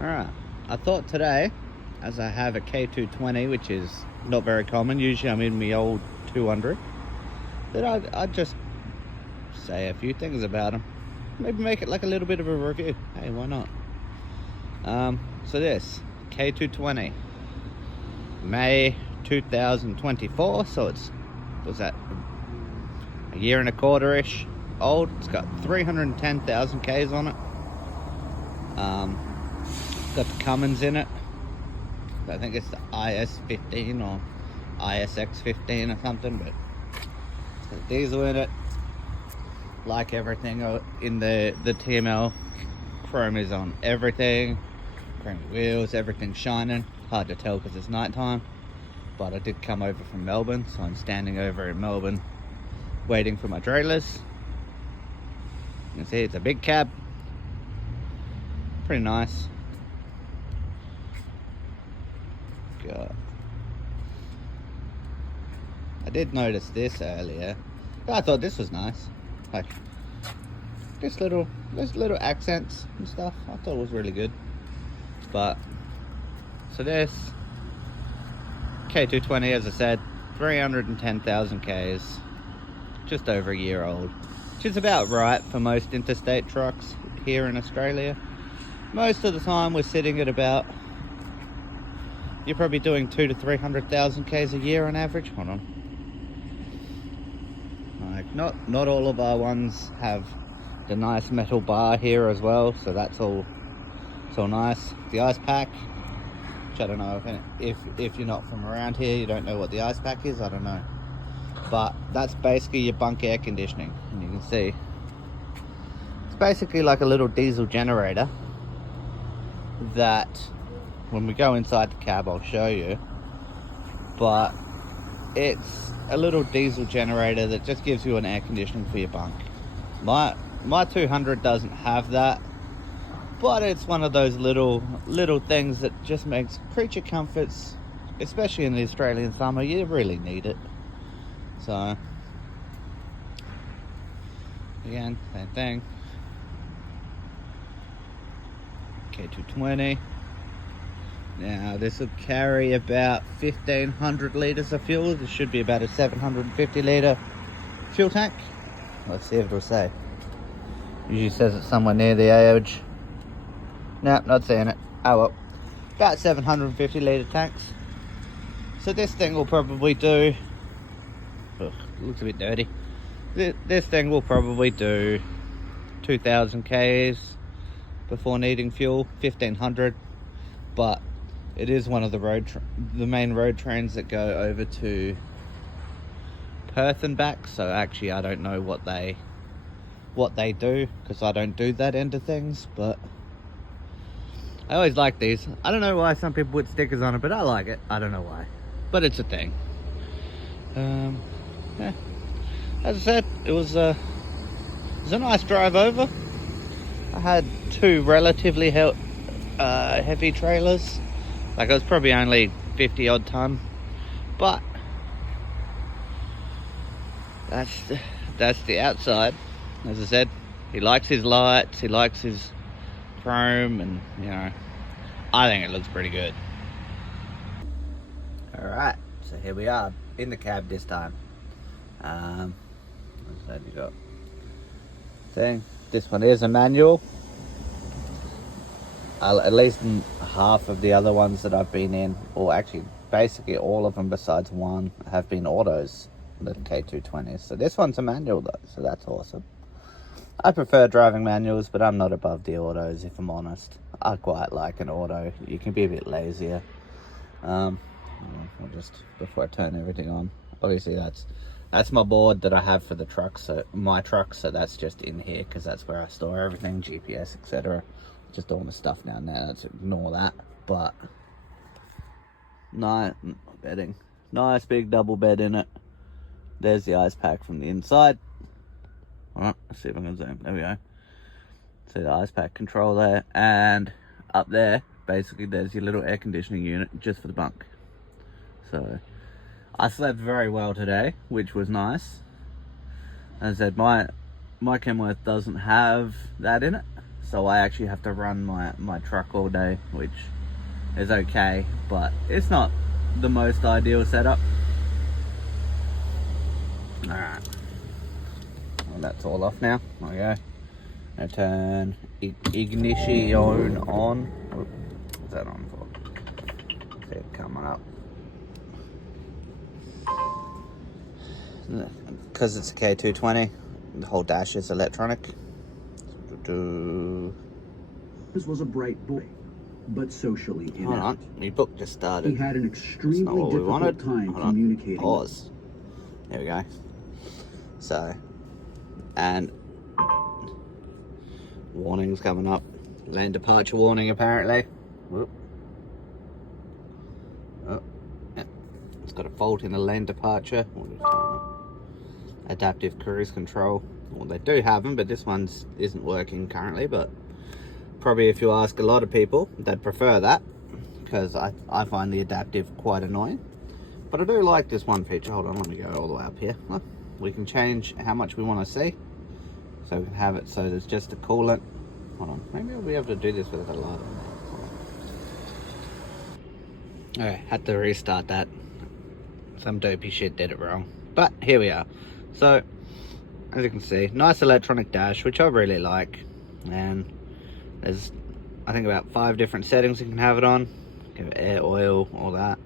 Alright, I thought today, as I have a K220, which is not very common, usually I'm in my old 200, that I'd just say a few things about them. Maybe make it like a little bit of a review. Hey, why not? So this, K220, May 2024, so was that a year and a quarter-ish old. It's got 310,000 Ks on it. Got the Cummins in it. I think it's the IS15 or ISX15 or something, but it's got diesel in it. Like everything in the TML, chrome is on everything. Chrome wheels, everything's shining. Hard to tell because it's nighttime, but I did come over from Melbourne, so I'm standing over in Melbourne waiting for my trailers. You can see it's a big cab. Pretty nice. God. I did notice this earlier. I thought this was nice. Like there's little accents and stuff. I thought it was really good. But so this K220, as I said, 310,000 Ks, just over a year old, which is about right for most interstate trucks here in Australia. Most of the time we're sitting at about, you're probably doing 200,000 to 300,000 Ks a year on average. Hold on. Like not all of our ones have the nice metal bar here as well, so that's all. It's all nice. The ice pack, which I don't know if you're not from around here, you don't know what the ice pack is. I don't know, but that's basically your bunk air conditioning, and you can see it's basically like a little diesel generator that when we go inside the cab I'll show you, but it's a little diesel generator that just gives you an air conditioning for your bunk. My 200 doesn't have that, but it's one of those little things that just makes creature comforts, especially in the Australian summer. You really need it. So again, same thing. K220. Now this will carry about 1,500 litres of fuel. This should be about a 750 litre fuel tank. Let's see if it'll say. Usually says it's somewhere near the edge. Nope, not seeing it. Oh well. About 750 litre tanks. So this thing will probably do... Ugh, it looks a bit dirty. This thing will probably do 2,000 Ks before needing fuel, 1,500. But it is one of the main road trains that go over to Perth and back. So actually I don't know what they do, because I don't do that end of things, but I always like these. I don't know why some people put stickers on it, but I like it. I don't know why, but it's a thing. Yeah. As I said, it was a nice drive over. I had two relatively heavy trailers. Like, it was probably only 50 odd ton, but that's the outside. As I said, he likes his lights, he likes his chrome, and you know, I think it looks pretty good. Alright, so here we are in the cab this time. What's that you got? Thing. This one is a manual. At least half of the other ones that I've been in, or actually basically all of them besides one, have been autos, the K220s. So this one's a manual though, so that's awesome. I prefer driving manuals, but I'm not above the autos, if I'm honest. I quite like an auto. You can be a bit lazier. I'll just, before I turn everything on, obviously that's my board that I have for the truck, so my truck, so that's just in here because that's where I store everything, GPS, etc. Just all my stuff down there. Let's ignore that. But bedding, nice big double bed in it. There's the ice pack from the inside. Alright, let's see if I can zoom. There we go. See the ice pack control there, and up there basically there's your little air conditioning unit just for the bunk. So I slept very well today, which was nice. As I said, my Kenworth doesn't have that in it, so I actually have to run my truck all day, which is okay, but it's not the most ideal setup. Alright, well, that's all off now. There we go. I turn ignition on. What's that on for? See it coming up. Because it's a K220, the whole dash is electronic. This was a bright boy, but socially inept. Hold on, my book just started. He had an extremely difficult time communicating. Pause. There we go. So, and warnings coming up. Lane departure warning apparently. Whoop. Oh, yeah. It's got a fault in the lane departure. Adaptive cruise control. Well, they do have them, but this one isn't working currently. But probably if you ask a lot of people, they'd prefer that, because I find the adaptive quite annoying. But I do like this one feature. Hold on, let me go all the way up here. Look, we can change how much we want to see. So we can have it so there's just a coolant. Hold on, maybe I'll be able to do this with a light on there. Alright, had to restart that. Some dopey shit did it wrong. But here we are. So, as you can see, nice electronic dash, which I really like. And there's, I think, about 5 different settings you can have it on. Go air, oil, all that.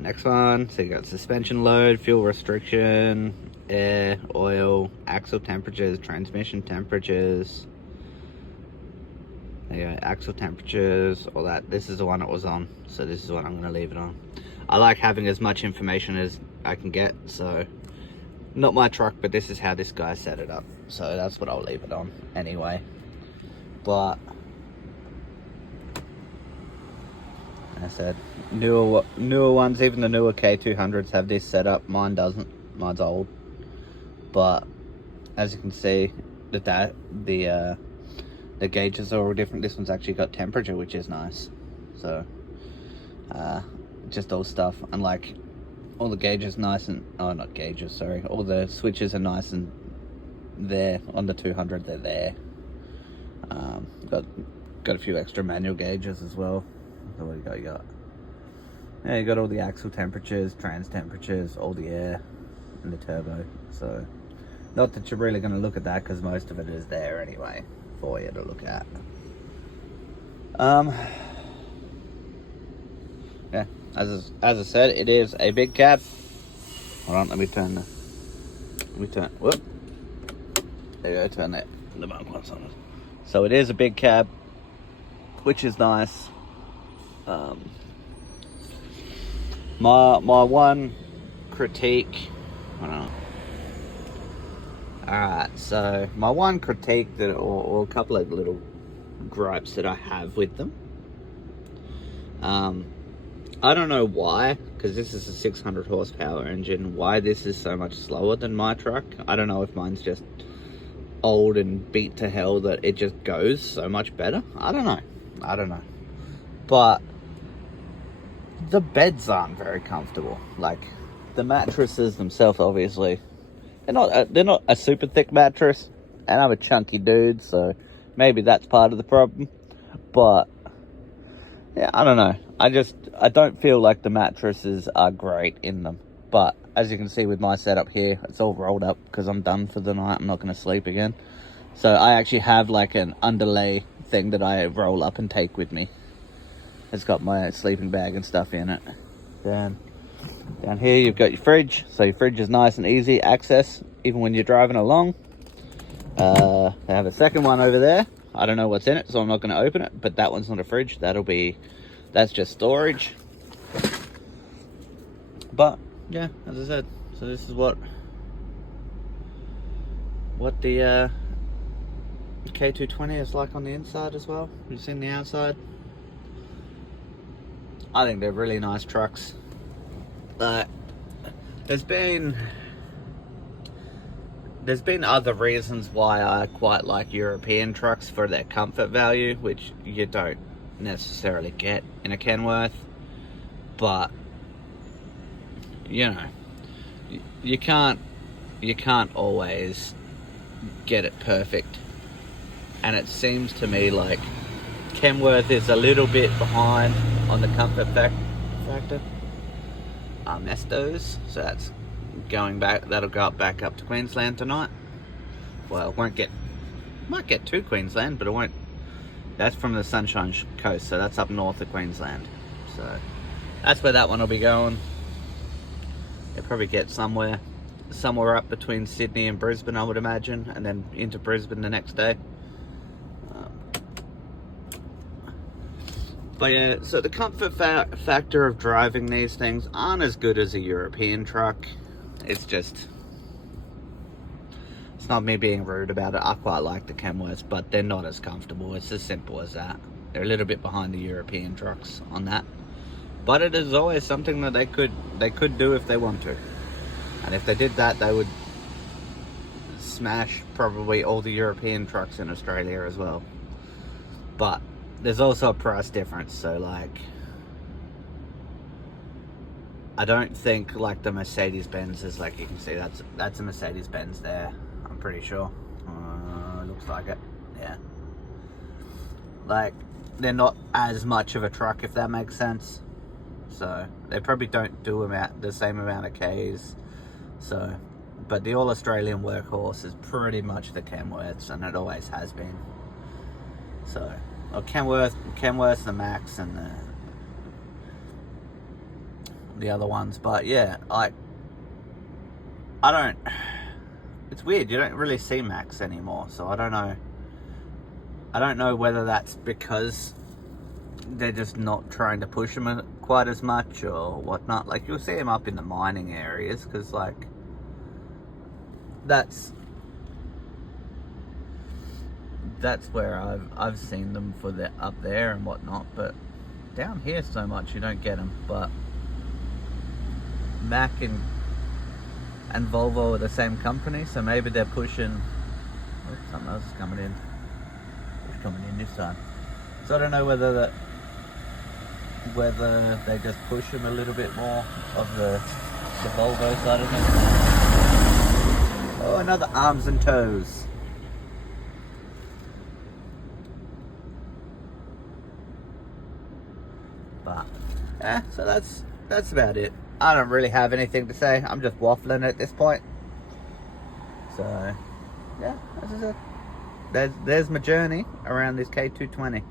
Next one, so you got suspension load, fuel restriction, air, oil, axle temperatures, transmission temperatures. There you go, axle temperatures, all that. This is the one it was on, so this is what I'm going to leave it on. I like having as much information as I can get, so not my truck, but this is how this guy set it up, so that's what I'll leave it on anyway. But I said, newer ones, even the newer K200s have this setup. Mine doesn't. Mine's old. But as you can see, the gauges are all different. This one's actually got temperature, which is nice. So just all stuff, and like all the gauges nice and not gauges, sorry. All the switches are nice and there on the 200. They're there. Got a few extra manual gauges as well. So what you got? Yeah, you got all the axle temperatures, trans temperatures, all the air, and the turbo. So, not that you're really going to look at that, because most of it is there anyway for you to look at. Yeah, as I said, it is a big cab. Hold on, let me turn. Whoop. There you go. Turn that. The bump once on it. So it is a big cab, which is nice. My one critique, I don't know. Alright, so my one critique or a couple of little gripes that I have with them. I don't know why, because this is a 600 horsepower engine, why this is so much slower than my truck. I don't know if mine's just old and beat to hell that it just goes so much better. I don't know. But the beds aren't very comfortable. Like, the mattresses themselves, obviously, they're not a super thick mattress, and I'm a chunky dude, so maybe that's part of the problem. But yeah, I don't know. I don't feel like the mattresses are great in them. But as you can see with my setup here, it's all rolled up because I'm done for the night. I'm not going to sleep again. So I actually have like an underlay thing that I roll up and take with me. It's got my sleeping bag and stuff in it. Down here you've got your fridge. So your fridge is nice and easy access, even when you're driving along. I have a second one over there. I don't know what's in it, so I'm not going to open it. But that one's not a fridge. That's just storage. But yeah, as I said, so this is what the K220 is like on the inside as well. You've seen the outside. I think they're really nice trucks. There's been other reasons why I quite like European trucks for their comfort value, which you don't necessarily get in a Kenworth. But you know, you can't always get it perfect. and it seems to me like Kenworth is a little bit behind on the comfort factor. Mestos, so that's going back. That'll go back up to Queensland tonight. Well, it might get to Queensland, but it won't. That's from the Sunshine Coast, so that's up north of Queensland. So that's where that one will be going. It'll probably get somewhere up between Sydney and Brisbane, I would imagine, and then into Brisbane the next day. But yeah, so the comfort factor of driving these things aren't as good as a European truck. It's not me being rude about it. I quite like the Kenworths, but they're not as comfortable. It's as simple as that. They're a little bit behind the European trucks on that. But it is always something that they could do if they want to. And if they did that, they would smash probably all the European trucks in Australia as well. But there's also a price difference, so like I don't think like the Mercedes-Benz is like, you can see that's a Mercedes-Benz there, I'm pretty sure. Looks like it, yeah. Like they're not as much of a truck, if that makes sense. So they probably don't do the same amount of Ks. So, but the all-Australian workhorse is pretty much the Kenworths, and it always has been. So, well, Kenworth's the Max and the other ones. But yeah, it's weird, you don't really see Max anymore, so I don't know whether that's because they're just not trying to push them quite as much or whatnot. Like, you'll see them up in the mining areas, because like that's where I've seen them for up there and whatnot. But down here so much you don't get them. But Mack and Volvo are the same company, so maybe they're pushing. Oh, something else is coming in. Who's coming in this time? So I don't know whether they just push them a little bit more of the Volvo side of things. Oh, another arms and toes. But yeah, so that's about it. I don't really have anything to say. I'm just waffling at this point. So yeah, as I said, there's my journey around this K220.